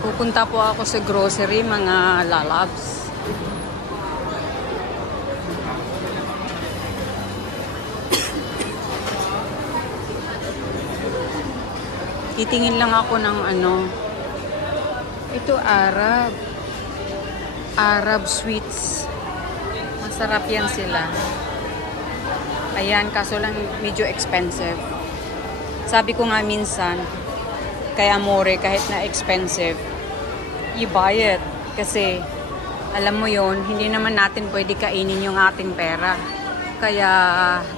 Pupunta po ako sa grocery, mga lalabs. Titingin lang ako ng ano. Ito Arab sweets. Masarap yan sila. Ayan, kaso lang medyo expensive. Sabi ko nga minsan, kay Amore, kahit na expensive, you buy it. Kasi, alam mo yon, hindi naman natin pwede kainin yung ating pera. Kaya,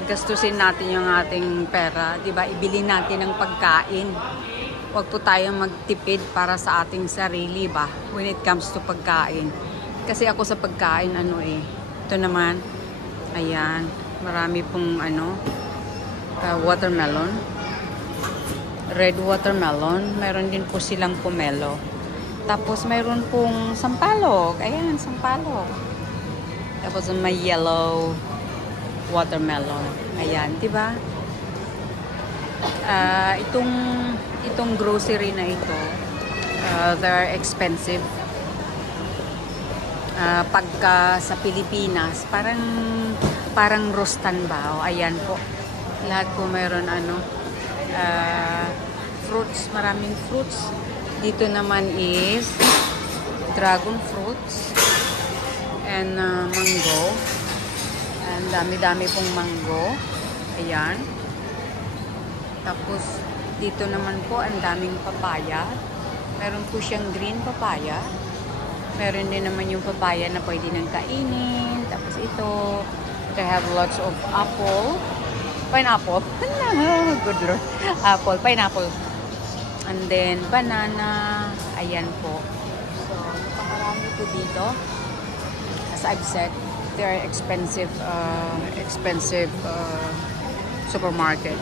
gastusin natin yung ating pera. Diba? Ibili natin ng pagkain. Huwag po tayong magtipid para sa ating sarili ba? When it comes to pagkain. Kasi ako sa pagkain, ito naman, ayan, marami pong watermelon. Red watermelon. Mayroon din po silang pomelo. Tapos mayroon pong sampalok. Ayan, sampalok. Tapos may yellow watermelon. Ayan, diba? Itong grocery na ito, they're expensive. Pagka sa Pilipinas, parang rostan ba? O, ayan po. Lahat po mayroon fruits, maraming fruits. Dito naman is dragon fruits and mango. And dami-dami pong mango. Ayan. Tapos dito naman po ang daming papaya. Meron po siyang green papaya. Meron din naman yung papaya na pwede nang kainin. Tapos ito, they have lots of apple. Pineapple. Good Lord. Apple, pineapple. And then, banana. Ayan po. So, napakarami po dito. As I've said, they are expensive supermarket.